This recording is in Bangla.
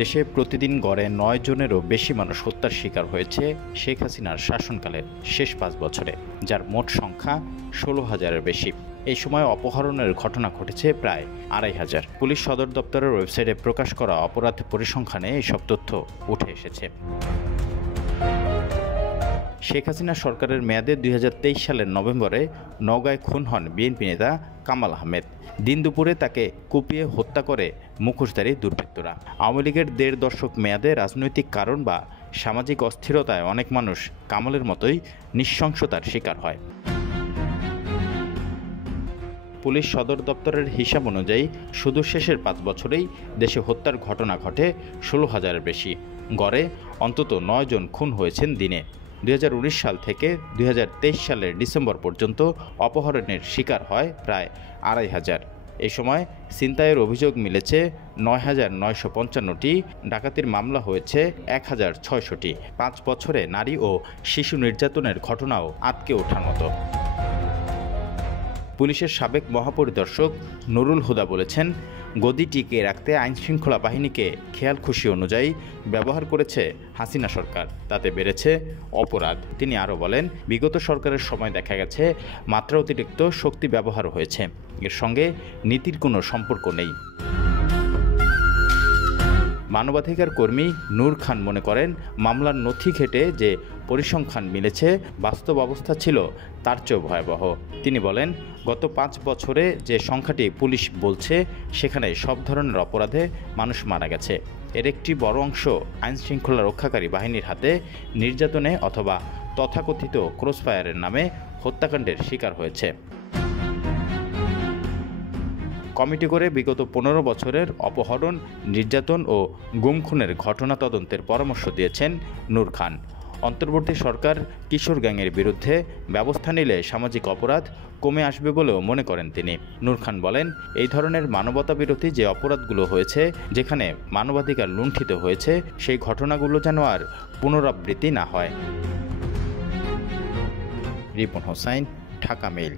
দেশে প্রতিদিন গড়ে ৯ জনেরও বেশি মানুষ হত্যার শিকার হয়েছে শেখ হাসিনার শাসনকালের শেষ ৫ বছরে, যার মোট সংখ্যা ১৬,০০০-এর বেশি। এই সময় অপহরণের ঘটনা ঘটেছে প্রায় ২৫০০। পুলিশ সদর দপ্তরের ওয়েবসাইটে প্রকাশ করা অপরাধ পরিসংখ্যানে এসব তথ্য উঠে এসেছে। শেখ হাসিনা সরকারের মেয়াদে ২০২৩ সালের নভেম্বরে নওগাঁয় খুন হন বিএনপি নেতা কামাল আহমেদ। দিন দুপুরে তাকে কুপিয়ে হত্যা করে মুখোশধারী দুর্বৃত্তরা। আওয়ামী লীগের ১.৫ দশক মেয়াদে রাজনৈতিক কারণ বা সামাজিক অস্থিরতায় অনেক মানুষ কামালের মতোই নৃশংসতার শিকার হয়। পুলিশ সদর দপ্তরের হিসাব অনুযায়ী শুধু শেষের ৫ বছরেই দেশে হত্যার ঘটনা ঘটে ১৬,০০০-এর বেশি। গড়ে অন্তত ৯ জন খুন হয়েছেন দিনে। ২০১৯ সাল থেকে ২০২৩ সালের ডিসেম্বর পর্যন্ত অপহরণের শিকার হয় প্রায় ২৫০০। এই সময় ছিনতাইয়ের অভিযোগ মিলেছে ৯,৯৫৫টি, ডাকাতির মামলা হয়েছে ১,৬০০টি। ৫ বছরে নারী ও শিশু নির্যাতনের ঘটনাও আঁতকে ওঠার মতো। পুলিশের সাবেক মহাপরিদর্শক নুরুল হুদা বলেছেন, গদি টিকিয়ে রাখতে আইনশৃঙ্খলা বাহিনীকে খেয়ালখুশি অনুযায়ী ব্যবহার করেছে হাসিনা সরকার, তাতে বেড়েছে অপরাধ। তিনি আরও বলেন, বিগত সরকারের সময় দেখা গেছে মাত্রা অতিরিক্ত শক্তি ব্যবহার হয়েছে, এর সঙ্গে নীতির কোনো সম্পর্ক নেই। মানবাধিকার কর্মী নূর খান মনে করেন, মামলার নথি ঘেঁটে যে পরিসংখ্যান মিলেছে বাস্তব অবস্থা ছিল তার চেয়েও ভয়াবহ। তিনি বলেন, গত ৫ বছরে যে সংখ্যাটি পুলিশ বলছে সেখানে সব ধরনের অপরাধে মানুষ মারা গেছে। এর একটি বড় অংশ আইনশৃঙ্খলা রক্ষাকারী বাহিনীর হাতে নির্যাতনে অথবা তথাকথিত ক্রসফায়ারের নামে হত্যাকাণ্ডের শিকার হয়েছে। কমিটি করে বিগত ১৫ বছরের অপহরণ, নির্যাতন ও গুম-খুনের ঘটনা তদন্তের পরামর্শ দিয়েছেন নূর খান। অন্তর্বর্তী সরকার কিশোর গ্যাংয়ের বিরুদ্ধে ব্যবস্থা নিলে সামাজিক অপরাধ কমে আসবে বলেও মনে করেন তিনি। নূর খান বলেন, এই ধরনের মানবতাবিরোধী যে অপরাধগুলো হয়েছে, যেখানে মানবাধিকার লুণ্ঠিত হয়েছে, সেই ঘটনাগুলো যেন আর পুনরাবৃত্তি না হয়। রিপন হোসাইন, ঢাকা মেইল।